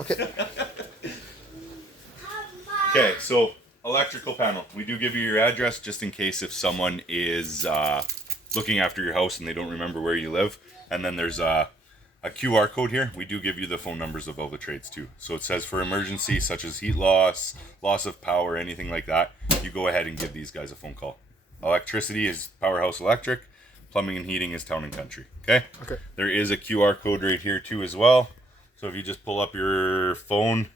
Okay. Okay, so electrical panel. We do give you your address just in case if someone is looking after your house and they don't remember where you live. And then there's a QR code here. We do give you the phone numbers of all the trades too. So it says for emergency such as heat loss, loss of power, anything like that, you go ahead and give these guys a phone call. Electricity is Powerhouse Electric. Plumbing and heating is Town and Country. Okay? Okay. There is a QR code right here too as well. So if you just pull up your phone,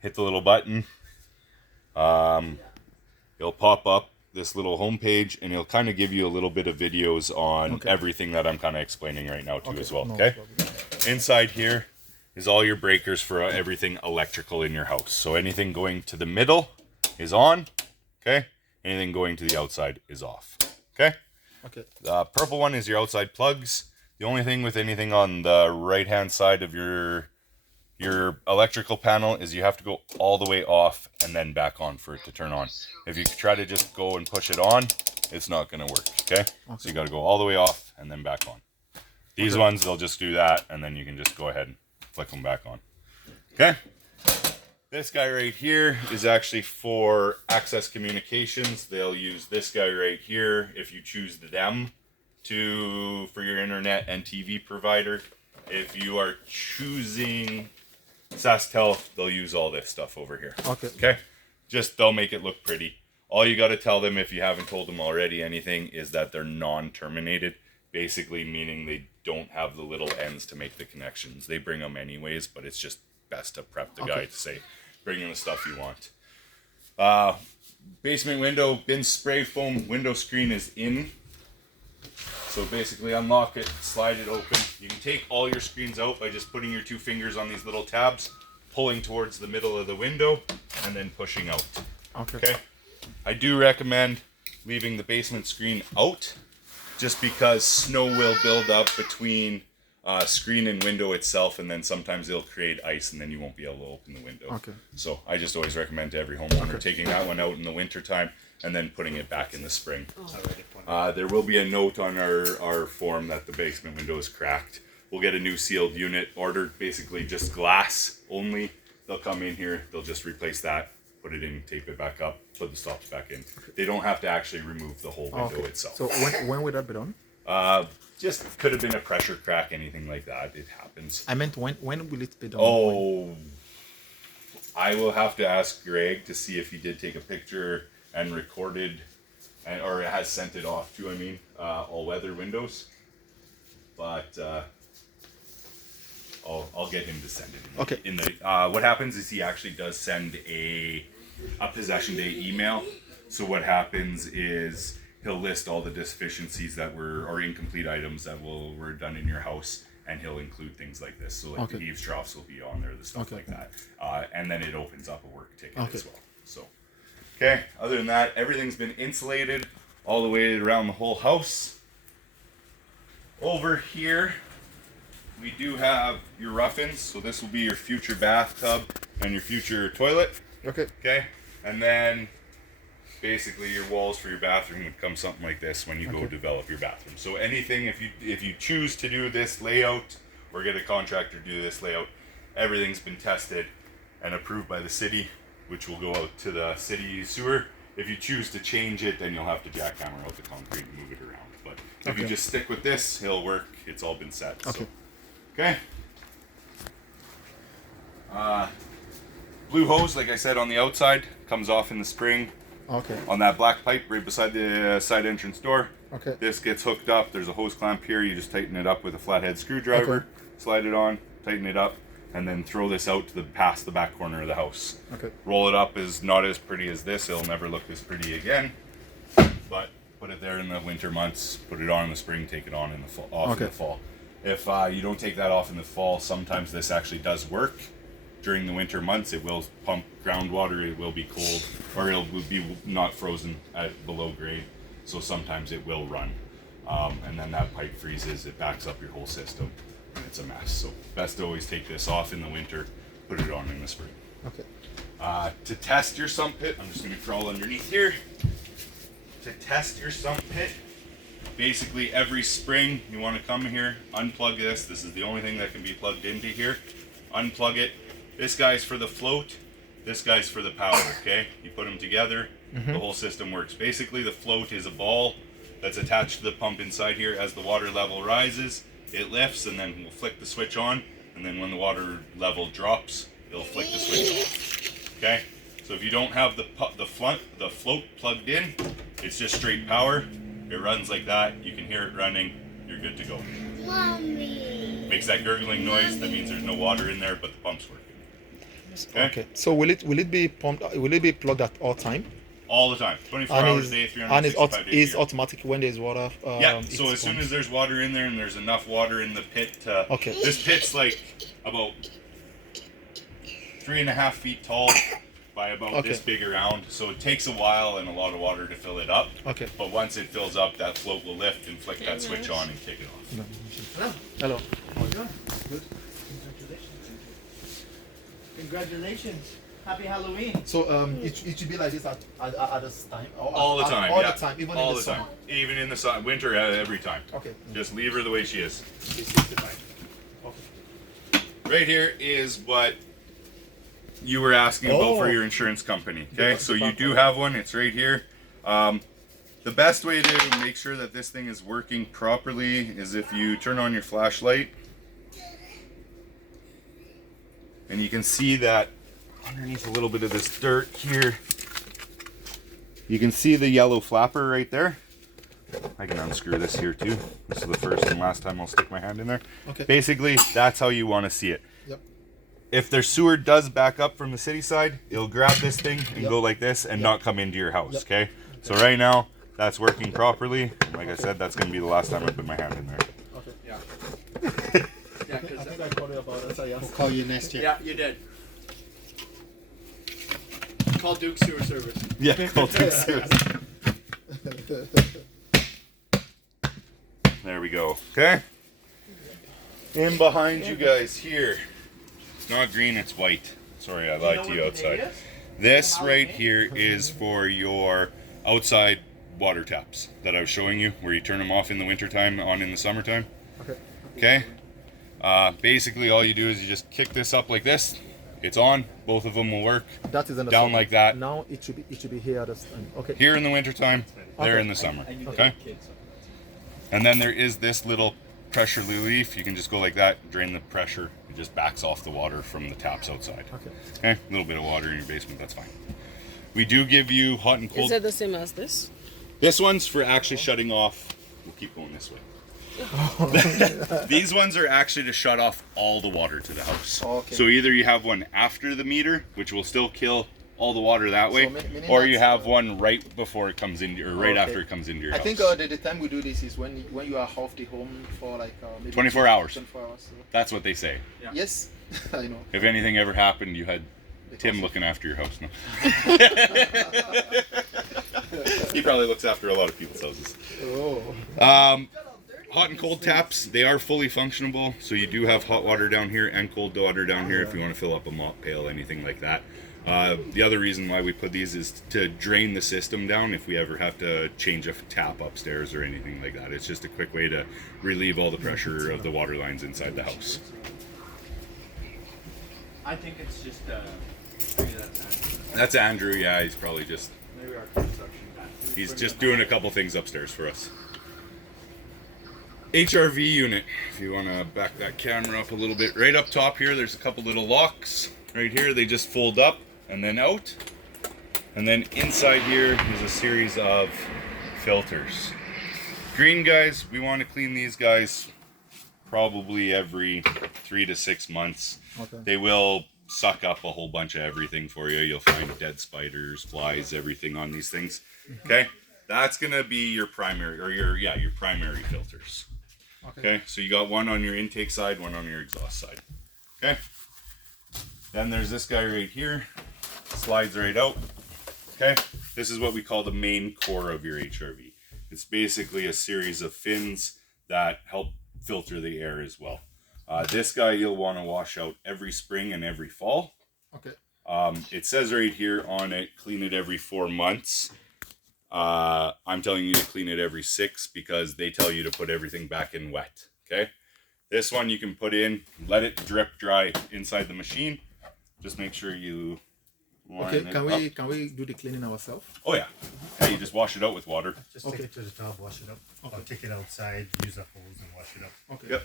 hit the little button, it'll pop up this little homepage and it'll kind of give you a little bit of videos on everything that I'm kind of explaining right now too as well. Okay. Inside here is all your breakers for everything electrical in your house. So anything going to the middle is on. Okay. Anything going to the outside is off. Okay. Okay. The purple one is your outside plugs. The only thing with anything on the right hand side of your electrical panel is you have to go all the way off and then back on for it to turn on. If you try to just go and push it on, it's not going to work. Okay? So you got to go all the way off and then back on. These ones, they'll just do that and then you can just go ahead and flick them back on. Okay? This guy right here is actually for access communications. They'll use this guy right here if you choose them for your internet and TV provider. If you are choosing SaskTel, they'll use all this stuff over here. Okay? Just, they'll make it look pretty. All you got to tell them, if you haven't told them already anything, is that they're non-terminated. Basically meaning they don't have the little ends to make the connections. They bring them anyways, but it's just best to prep the guy to say, bring in the stuff you want. Basement window, bin spray foam window screen is in. So basically unlock it, slide it open. You can take all your screens out by just putting your two fingers on these little tabs, pulling towards the middle of the window, and then pushing out. Okay. I do recommend leaving the basement screen out, just because snow will build up between screen and window itself, and then sometimes it'll create ice, and then you won't be able to open the window. So I just always recommend to every homeowner taking that one out in the winter time and then putting it back in the spring. There will be a note on our form that the basement window is cracked. We'll get a new sealed unit ordered, basically just glass only. They'll come in here, they'll just replace that, put it in, tape it back up, put the stops back in. They don't have to actually remove the whole window itself. So when would that be done? Just could have been a pressure crack, anything like that. It happens. I meant when will it be done? Oh, I will have to ask Greg to see if he did take a picture and recorded, or has sent it off to, all-weather windows. But I'll get him to send it. In the what happens is he actually does send a possession day email. So what happens is he'll list all the deficiencies that or incomplete items that were done in your house, and he'll include things like this. So like the eaves troughs will be on there, the stuff like that. And then it opens up a work ticket as well. So, okay, other than that, everything's been insulated all the way around the whole house. Over here, we do have your rough-ins. So this will be your future bathtub and your future toilet. Okay, and then basically your walls for your bathroom would come something like this when you go develop your bathroom. So anything, if you choose to do this layout or get a contractor to do this layout, everything's been tested and approved by the city, which will go out to the city sewer. If you choose to change it, then you'll have to jackhammer out the concrete and move it around. But if you just stick with this, it'll work. It's all been set. So. Okay. Blue hose, like I said, on the outside, comes off in the spring. On that black pipe right beside the side entrance door. This gets hooked up. There's a hose clamp here. You just tighten it up with a flathead screwdriver, slide it on, tighten it up, and then throw this out to past the back corner of the house. Roll it up is not as pretty as this. It'll never look this pretty again. But put it there in the winter months, put it on in the spring, take it on in the fall, off in the fall. If you don't take that off in the fall, sometimes this actually does work. During the winter months, it will pump groundwater, it will be cold, or it will be not frozen at below grade, so sometimes it will run. And then that pipe freezes, it backs up your whole system, and it's a mess. So best to always take this off in the winter, put it on in the spring. To test your sump pit, I'm just going to crawl underneath here. To test your sump pit, basically every spring you want to come here, unplug this. This is the only thing that can be plugged into here. Unplug it, This guy's for the float. This guy's for the power, okay? You put them together, the whole system works. Basically, the float is a ball that's attached to the pump inside here. As the water level rises, it lifts, and then we'll flick the switch on, and then when the water level drops, it'll flick the switch off, okay? So if you don't have the float plugged in, it's just straight power. It runs like that. You can hear it running. You're good to go. Mommy. Makes that gurgling noise. That means there's no water in there, but the pump's working. Okay. So will it be pumped? Will it be plugged at all time? All the time, 24 And hours is a day, and 365 days a is year. automatic when there's water. Yeah. it's So as soon pumped. as there's water in there and there's enough water in the pit, Okay. This pit's like about 3.5 feet tall by about this big around. So it takes a while and a lot of water to fill it up. Okay. But once it fills up, that float will lift and flick that switch on and kick it off. Hello. Hello. How you doing? Good. Congratulations. Congratulations. Happy Halloween. So it should be like this at this time. All the time. All yeah. the time, even all in the the time. summer. Even in the sun, winter, every time. Okay. Just leave her the way she is. 365. Right here is what you were asking about for Oh. your insurance company. The- Okay, the so you bumper. do have one. It's right here. The best way to make sure that this thing is working properly is if you turn on your flashlight, and you can see that underneath a little bit of this dirt here, you can see the yellow flapper right there. I can unscrew this here too. This is the first and last time I'll stick my hand in there. Okay. Basically, that's how you want to see it. Yep. If their sewer does back up from the city side, it'll grab this thing and Yep. go like this and Yep. not come into your house, Yep. okay? So right now, that's working properly. Like I said, that's going to be the last time I put my hand in there. Okay. Yeah. Yeah, I think I told you about it. So yes. We'll call you next year. yeah, you did. Call Duke Sewer Service. Yeah, cool. There we go. Okay? In behind you guys here. It's not green, it's white. Sorry, I lied to you outside. This right here is for your outside water taps that I was showing you, where you turn them off in the wintertime, on in the summertime. Okay. Okay? Basically, all you do is you just kick this up like this. It's on. Both of them will work. That is in the Down summer. like that. Now it should be here at this time. Okay. Here in the wintertime, there Okay. in the summer. And you Okay? got kids. And then there is this little pressure relief. You can just go like that, drain the pressure. It just backs off the water from the taps outside. Okay. Okay? A little bit of water in your basement, that's fine. We do give you hot and cold. Is it the same as this? This one's for actually shutting off. We'll keep going this way. These ones are actually to shut off all the water to the house. Okay. So either you have one after the meter, which will still kill all the water that way, meaning or you that's, have one right before it comes into, or right Okay. after it comes into your I house. think the time we do this is when you are off the home for like maybe 24 hours. 24 hours. So. That's what they say. Yeah. Yes, I know. If anything ever happened, you had Tim Because- looking after your house. No. He probably looks after a lot of people's houses. Oh. Hot and cold taps, they are fully functionable. So you do have hot water down here and cold water down here if you want to fill up a mop pail, anything like that. The other reason why we put these is to drain the system down if we ever have to change a tap upstairs or anything like that. It's just a quick way to relieve all the pressure of the water lines inside the house. I think it's just maybe that's That's Andrew, yeah, he's probably just, maybe our construction guy. he's just doing a couple things upstairs for us. HRV unit, if you want to back that camera up a little bit. Right up top here, there's a couple little locks. Right here, they just fold up and then out. And then inside here is a series of filters. Green guys, we want to clean these guys probably every 3 to 6 months. Okay. They will suck up a whole bunch of everything for you. You'll find dead spiders, flies, everything on these things. Okay? That's gonna be your primary, or your primary filters. Okay, so you got one on your intake side, one on your exhaust side. Okay. Then there's this guy right here. Slides right out. Okay. This is what we call the main core of your HRV. It's basically a series of fins that help filter the air as well. This guy you'll want to wash out every spring and every fall. Okay. It says right here on it, clean it every 4 months. I'm telling you to clean it every 6 because they tell you to put everything back in wet. Okay. This one you can put in, let it drip dry inside the machine. Just make sure you line Okay, it up. can we do the cleaning ourselves? Oh yeah. Yeah, you just wash it out with water. Just take it to the tub, wash it up. Or take it outside, use the hose and wash it up. Okay. Yep.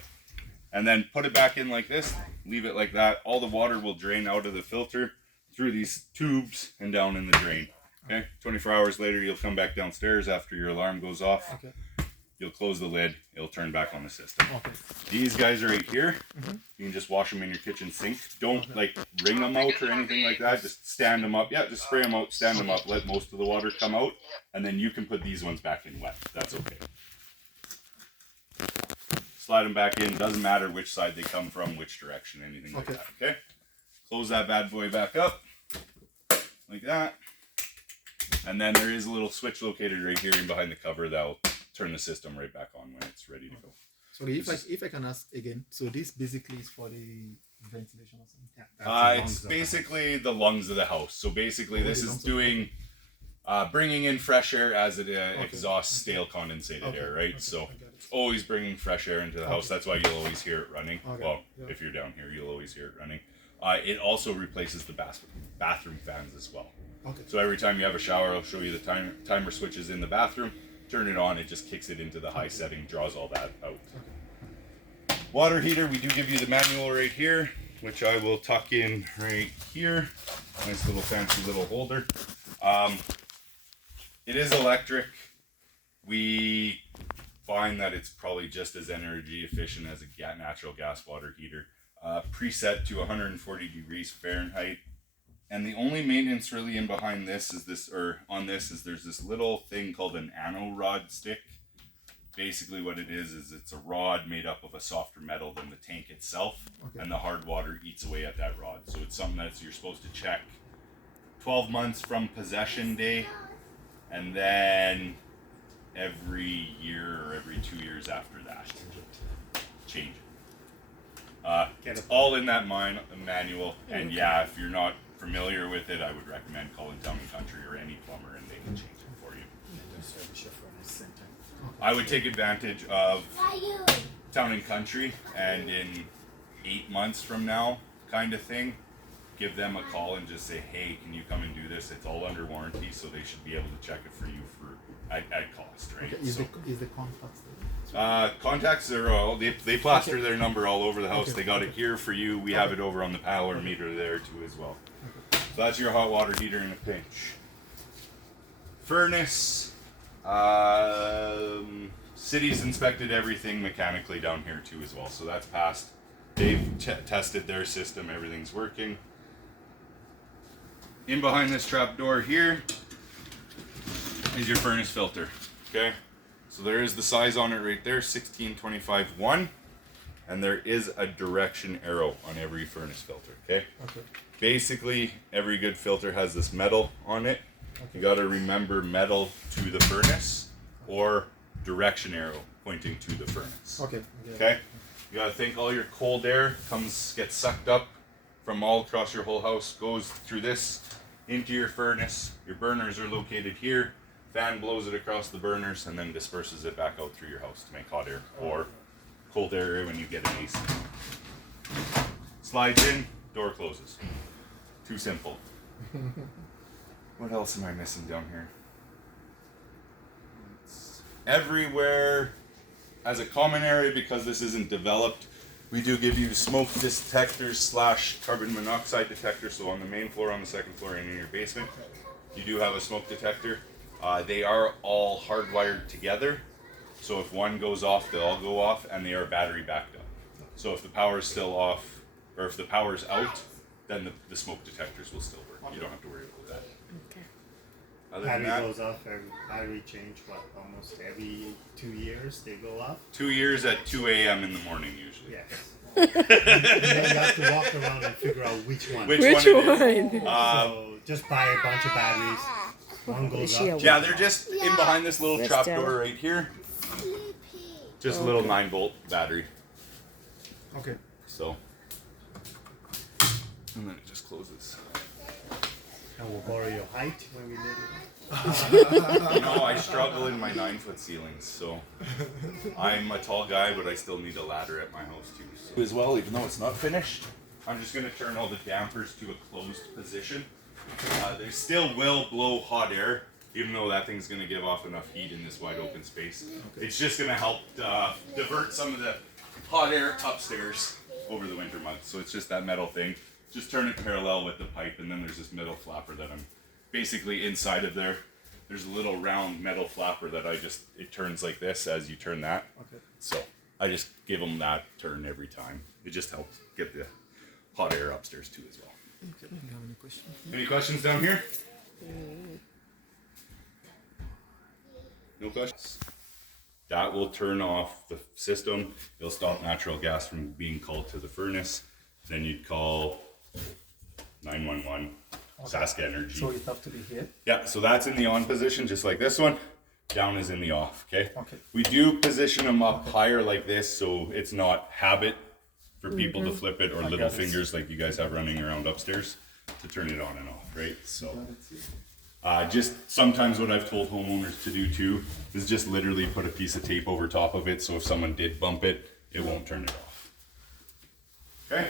And then put it back in like this. Leave it like that. All the water will drain out of the filter through these tubes and down in the drain. Okay. 24 hours later, you'll come back downstairs after your alarm goes off. Okay. You'll close the lid. It'll turn back on the system. Okay. These guys are right here. You can just wash them in your kitchen sink. Don't like wring them out or anything like that. Just stand them up. Yeah, just spray them out, stand them up, let most of the water come out, and then you can put these ones back in wet. That's okay. Slide them back in. Doesn't matter which side they come from, which direction, anything like that. Okay. Close that bad boy back up like that. And then there is a little switch located right here and behind the cover that'll turn the system right back on when it's ready to go. Sorry, if I can ask again, so this basically is for the ventilation or something? Yeah, that's the lungs It's of the basically the lungs of the house. So basically, Oh, this the is lungs of- doing bringing in fresh air as it exhausts stale condensated air, right? So I got it. it's always bringing fresh air into the house. That's why you'll always hear it running. Okay, Well, yeah. if you're down here, you'll always hear it running. It also replaces the bathroom fans as well. Okay. So every time you have a shower, I'll show you the timer switches in the bathroom. Turn it on, it just kicks it into the high setting, draws all that out. Water heater, we do give you the manual right here, which I will tuck in right here. Nice little fancy little holder. It is electric. We find that it's probably just as energy efficient as a natural gas water heater. Preset to 140 degrees Fahrenheit. And the only maintenance really in behind this is there's this little thing called an ano rod stick. Basically what it is it's a rod made up of a softer metal than the tank itself, and the hard water eats away at that rod. So it's something that you're supposed to check 12 months from possession day, and then every year or every 2 years after that. Change it. It's all in that manual, and yeah, if you're not familiar with it, I would recommend calling Town and Country or any plumber, and they can change it for you. service your furnace same time. I would take advantage of Town and Country, and in 8 months from now, kind of thing, give them a call and just say, hey, can you come and do this? It's all under warranty, so they should be able to check it for you at cost, right? Okay. Is So, the contact there? contacts are all they plaster their number all over the house. Okay, They got it okay. here for you. We have it over on the power meter there too as well. So that's your hot water heater in a pinch. Furnace. City's inspected everything mechanically down here too as well, so that's passed. They've tested their system. Everything's working. In behind this trap door here is your furnace filter. Okay. So there is the size on it right there, 1625-1, and there is a direction arrow on every furnace filter, okay? Okay. Basically, every good filter has this metal on it. You gotta remember metal to the furnace, or direction arrow pointing to the furnace. Okay. Yeah. Okay? You gotta think all your cold air gets sucked up from all across your whole house, goes through this into your furnace. Your burners are located here. Fan blows it across the burners and then disperses it back out through your house to make hot air or cold air when you get an AC. Slides in, door closes. Too simple. What else am I missing down here? Everywhere as a common area, because this isn't developed, we do give you smoke detectors / carbon monoxide detectors. So on the main floor, on the second floor, and in your basement, you do have a smoke detector. They are all hardwired together, so if one goes off, they'll all go off, and they are battery backed up. So if the power is still off, or if the power is out, then the smoke detectors will still work. You don't have to worry about that. Okay. Other than Battery that, goes off, battery change, almost every 2 years they go off? 2 years at 2 a.m. in the morning usually. Yes. And then you have to walk around and figure out which one. Which Which one? It is. one? So just buy a bunch of batteries. One goes Is she up. a- Yeah, they're just in behind this little Sit trap down. door right here. Just a little 9-volt battery. Okay. So, and then it just closes. And we'll borrow your height when we live in. You know, I struggle in my 9-foot ceilings, so I'm a tall guy, but I still need a ladder at my house too. So. As well, even though it's not finished, I'm just going to turn all the dampers to a closed position. They still will blow hot air, even though that thing's going to give off enough heat in this wide open space. It's just going to help divert some of the hot air upstairs over the winter months. So it's just that metal thing. Just turn it parallel with the pipe, and then there's this middle flapper that I'm basically inside of there. There's a little round metal flapper that it turns like this as you turn that. Okay. So I just give them that turn every time. It just helps get the hot air upstairs too as well. Okay. Do you have any questions? Any questions down here? No questions? That will turn off the system. It'll stop natural gas from being called to the furnace. Then you'd call 911, Sask Energy. So it have to be here. Yeah, so that's in the on position, just like this one. Down is in the off, okay? Okay. We do position them up higher like this, so it's not habit for people to flip it or little got it. fingers like you guys have running around upstairs to turn it on and off, right? So, just sometimes what I've told homeowners to do too is just literally put a piece of tape over top of it, so if someone did bump it, it won't turn it off. Okay?